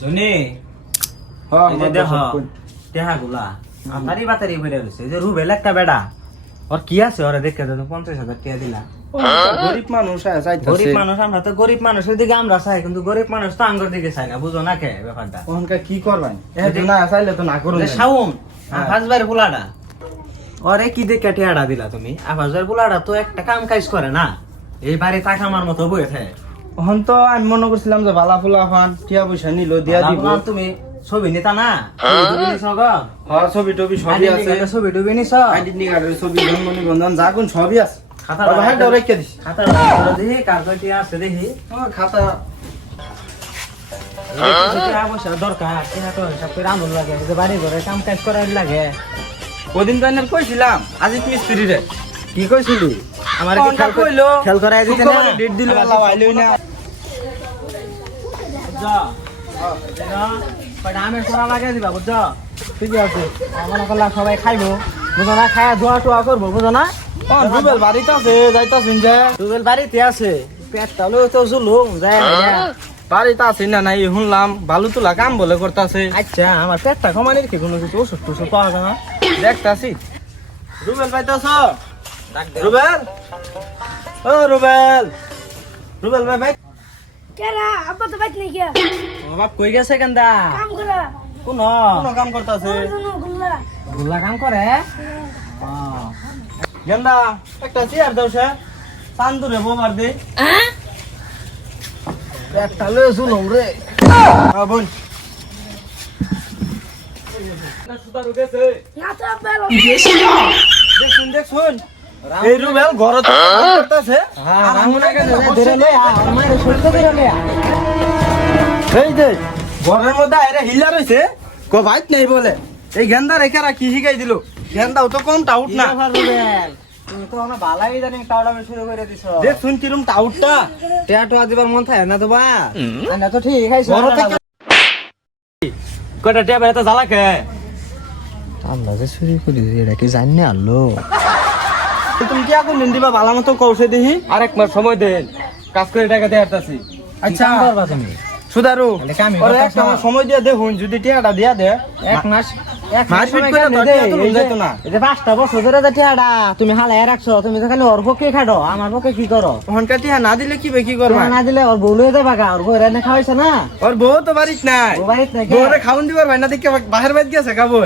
Johnny হ্যাঁ এই যে দেখো টেহাগুলা আমারই বাতারি ভরে রইছে এই যে রুবেল একটা বেডা ওর কি আছে ওরে দেখে তো 50,000 টাকা দিলা গরিব মানুষ চাইতাছে গরিব মানুষ আমরা তো গরিব মানুষের দিকে আমরা চাই কিন্তু গরিব মানুষ তো আঙ্গুর দিকে চাই না বুঝো না কে ব্যাপারটা ওখানকার কি করবেন না চাইলে তো না করুন শাওন আফাজবার পোলাডা ওরে কি দেখে টেহাডা দিলা তুমি আফাজবার পোলাডা তো একটা কাম কাজ করে না এই বাড়ি টাকামার মতো বইয়ে থাকে ওখান তো আমি মনে করছিলাম যে বালা ফুলা ফান টিয়া পয়সা নিল দিয়া দিব তুমি ছবি নিতা না ছবি নিছ গো হ্যাঁ ছবি টবি সবই আছে ছবি টবি নিছ আইডেন্টি কার্ডের ছবি জন্ম নিবন্ধন যা কোন সবই আছে খাতা হাইটা রেখে দিস খাতা দেখি কাগজটি আছে দেখি খাতা দরকার হিসাব করে আনন্দ লাগে বাড়ি ঘরে কাম কাজ করার লাগে ওদিন তো এনার কইছিলাম আজিত মিস্ত্রি রে কি কইছিলি আমার কইলো খেল করাই দিতে না ডেট দিল আল্লাহ আইলোই না যা আমের সরা লাগিয়ে দিবা বুঝছো ঠিক আছে মনে করলাম সবাই খাইবো বুঝো না খায়া ধোয়া টোয়া করবো বুঝো না রুবেল বাড়িতে আছে যাইতাছেন যে রুবেল বাড়িতে আছে পেটটা লই তো জুলুম যায় বাড়িতে আছে না নাই শুনলাম বালু তোলা কাম বলে করতেছে আচ্ছা আমার পেটটা কমানির কি কোনো কিছু ওষুধ টুষুধ পাওয়া যায় না দেখতাছি রুবেল পাইতাছ রুবেল ও রুবেল রুবেল ভাই কেরা আব্বা তো বাইক নাই গিয়া বাপ কই গেছে কেন্দা কাম করা কোন কাম করতেছে গুল্লা গুল্লা কাম করে গেন্দা একটা চেয়ার দাও সে চান্দুরে বোমার দে পেটটা লই জুলুম রে বোন না তো আব্বা দেখুন দেখুন এই রুবেল ঘর করতেছে এই যে ঘরের মধ্যে আইরে হিল্লা রইছে কো ভাইত নেই বলে এই গেন্দা রেখারা কি শিখাই দিল গেন্দাও তো কম টাউট না তুমি তো আমরা ভালাই জানি টাউডামে শুরু করে দিছো দেখুন কিরম টাউটটা টেয়াটো দিবার মন থাকে না তো বা না তো ঠিক খাইছো ঘর থেকে কয়টা টেপ এত জ্বালা কে আমরা যে চুরি করি এটা কি জানি না আলো তুমি কি এখন দিবা ভালো মতো কৌশে দিহি আরেক মাস সময় দেন কাজ করে টাকা দিয়ে আসতেছি আচ্ছা করবা তুমি সুদারু তাহলে কামি ওরে করতে একটা সময়- সময় দিয়ে দেখুন যদি টিয়াটা দিয়া দে এক মাস মাস ফিট করে তো টিয়া তুলুন যাইতো না। এই যে 5টা বছর ধরে যে টিয়াডা তুমি হালাই রাখছো তুমি তো খালি ওর পক্ষে খাডো আমার পক্ষে কি করো ওখানকার টিয়া না দিলে কি বে কি করবা না দিলে ওর বউ লয়ে দেবা গা ওর বউ রান্না খাওয়াইছে না ওর বউ তো বাড়িত নাই ও বাড়িত নাই কে? বউরে খাউন দিবার ভাই না দেখে বাহির বাইত গেছে খাবো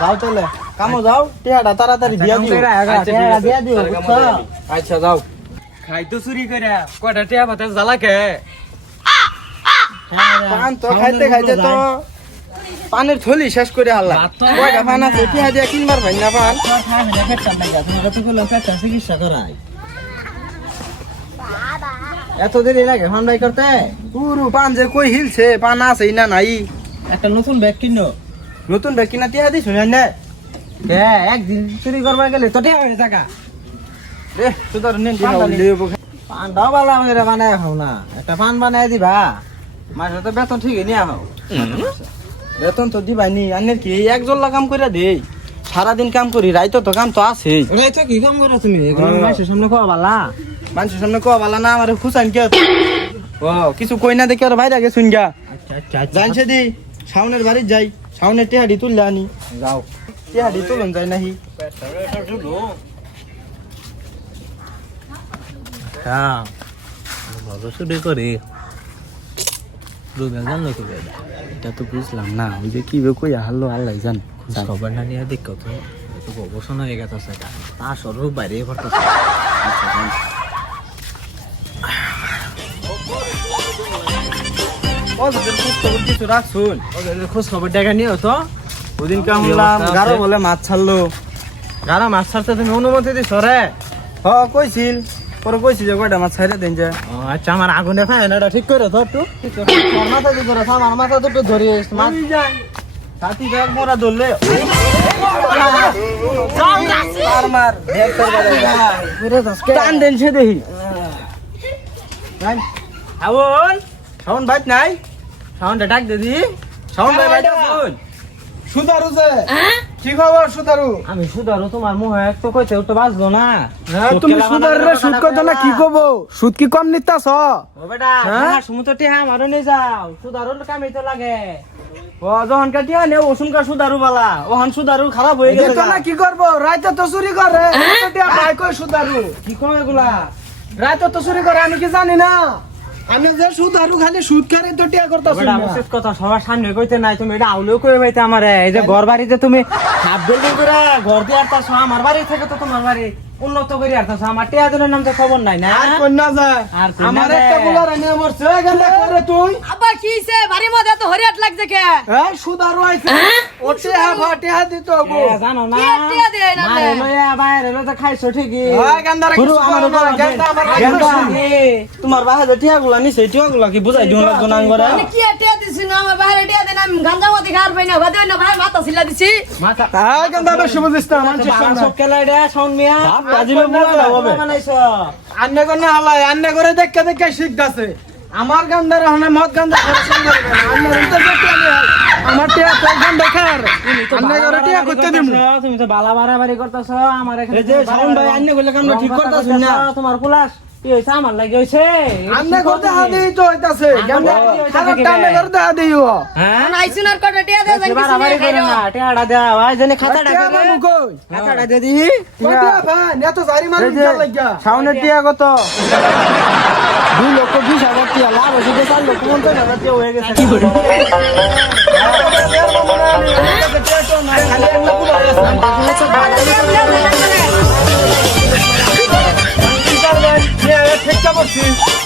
যাও চলে কামো যাও টিয়াটা তাড়াতাড়ি দিয়া দিও টিয়াডা দিয়া দিও বুঝছো আচ্ছা যাও খাইতো চুরি করে কয়টা টিয়া ভাতে জ্বালা কে পান তো খাইতে খাইতে তো পানের থলি শেষ করে হাল্লা কয়টা পান আছে টিয়া দিয়া কিনবার ভাই না পান চিকিৎসা করাই এত দেরি লাগে ফোন বাই করতে পুরো পান যে কই হিলছে পান আছে না নাই একটা নতুন ব্যাগ কিনো নতুন ব্যাগ কিনা টিয়া দি শুনেন না হ্যাঁ একদিন চুরি করবা গেলে তো টিয়া হয়ে থাকা রে সুদার নেন পানটাও ভালো আমাদের বানায় খাও না একটা পান বানায় দিবা মাসে তো বেতন ঠিকই নিয়ে খাও বেতন তো দিবাই নি আনের কি এক জল্লা কাম করে দেই সারাদিন কাম করি রাইতো তো কাম তো আছেই ওই তো কি কাম করো তুমি মাসের সামনে খাওয়া ভালা মানুষের সামনে কোয়া বালা না আমার খুশান কে ও কিছু কই না দেখে আর বাইরে আগে শুন গা আচ্ছা জানছে দি শাওনের বাড়ি যাই শাওনের টেহাডি তুললে আনি যাও টেহাডি তুলন যায় নাহি হ্যাঁ ভালো চুরি করি রুবেল জানলো কি এটা তো বুঝলাম না ওই যে কি বে কই হাল্লো আল্লাহ জান খবর না নিয়ে দেখো তো গবেষণ হয়ে গেছে তা স্বরূপ বাইরে পড়তেছে কিছু রাখ শুন খোঁজ খবর দেখা নিও তো ওদিন কে শুনলাম গারো বলে মাছ ছাড়লো গারা মাছ ছাড়তে তুমি অনুমতি দিছ রে হ কইছিল পরে কইছি যে কয়টা মাছ ছাইরে দেন যে আচ্ছা আমার আগুনে খায় না এটা ঠিক করে ধর একটু তোর মাথা দিয়ে ধরে আমার মাথা দুটো ধরিস মাছ সাথী ব্যাগ মোরা ধরলে মার মার ব্যাগ তোর বাড়ি টান দেন সে দেখি আউল শাওন বাইত নাই সাউন্ডটা ডাক দে দি শাওন ভাই বাইটা শুন সুদারু যে কি খবর সুদারু? আমি সুদারু তোমার মুহে একটু কইতে তো বাজলো না। হ্যাঁ তুমি সুদারু রে সুদ কত না কি কব? সুদ কি কম নিতাছ? ও বেটা হ্যাঁ সুমতো টিহা আমারও নিয়ে যাও, সুদারুর কামই তো লাগে। ও যখন কাটিয়া নে ওসুনকা সুদারু বালা, ওহান সুদারু খারাপ হয়ে গেছে। তো না কি করব? রাইতে তো চুরি করে, টিয়া ভাই কই সুদারু? কি কম এগুলা? রাইতে তো চুরি করে আমি কি জানি না? আমি যে সুদারু খালি সুদ খারে তো টিয়া করতাছ বেটা না। উচিত কথা সবার সামনে কইতে নাই, তুমি এটা আউলেও কই পাইতে আমারে। এই যে ঘর বাড়িতে তুমি হাফ বিল্ডিং করে ঘর দিয়ে আরতাছো, আমার বাড়ি থেকে তো তোমার বাড়ি উন্নত করে আরতাছো, আমার টিয়া দিনের নাম তো খবর নাই না। আর কোন না যায়? আর কোন না আমার যায়? একটা বুলার এনে মরছে এখানে করে তুই। আব্বা কি হইছে বাড়ির মধ্যে তো হরিয়াট লাগছে কে? এই সুদারু আইছে। ওটে হাফাটে দিত গো। এ, জানো না কি টিয়া দেয় না মারে লইয়া বাইরে লইয়া খাইছো ঠিকই। ওই গান্দারে শুরু কিছু আমার করো না, উপর গান্দা আমার গান্দা। রাখছো। তোমার বাহে যে টিয়াগুলা নিছে টিয়াগুলা কি বুঝাই দিও লাগতো না করে? আমি কি টিয়া দিছি না আমার বাইরে টিয়া দেন আমি গাঞ্জা মতি খার পাই না বাদে না ভাই মাথা ছিলা দিছি। মাথা এই গান্দা বেশি বুঝিস না মানছিস বাবা না। সব কেলাই রে শাওন মিয়া কাজিবে বুলা হবে। বানাইছো। আন্নে কোন হালাই আন্নে করে দেখে দেখে শিখতাছে। আমার গান্দার হনে মদ গান্দা করে সুন্দর করে। আন্নে রুতে দেখতে আমি আমার টিয়া তো গান্দা খার। আন্নে করে টিয়া করতে দিমু। তুমি তো বালা বাড়াবাড়ি করতেছো আমার এখানে। এই যে শাওন ভাই আন্নে কইলে কামটা ঠিক করতাছ না। তোমার পুলাশ কি হইছে আমার লাগি হইছে? আন্নে করতে হাদি তো হইতাছে। গান্দা খারাপ টানে করতে হাদিও। হ্যাঁ আইসুনার কটা টিয়া দেন কিছু বাড়াবাড়ি করে না টিয়াড়া দেওয়া হয় জানি খাতাটা টিয়া বাবু কই? খাতাটা দিয়ে দি। টিয়া ভাই নে তো জারি মারি যা লাগিয়া। শাওনের টিয়া কত? 2,20,000 টিয়া লাভ হয়েছে, 4,50,000 টিয়া হয়ে গেছে। কি করে?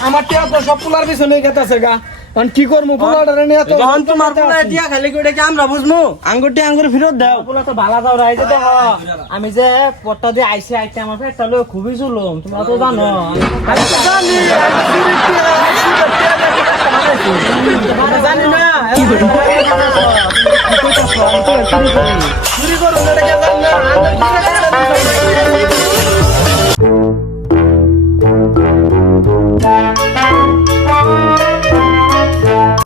আমার টিয়া তো সব পুলার পিছনে গেতাছে গা। এখন কি করমু পুলাটারে নিয়ে তো যখন তোমার পোলায় টিয়া খালি করে কি আমরা বুঝমু? আঙ্গুর টিয়া আঙ্গুর ফেরত দাও। পোলা তো ভালা দাও রাইজে দেখো। আমি যে পট্টা দিয়ে আইছে আইতে আমার পেটটা লয়ে খুবই জুলুম, তোমরা তো জানো। আমি তো জানি জানি না কি করে? চুরি করুন এটা জানি না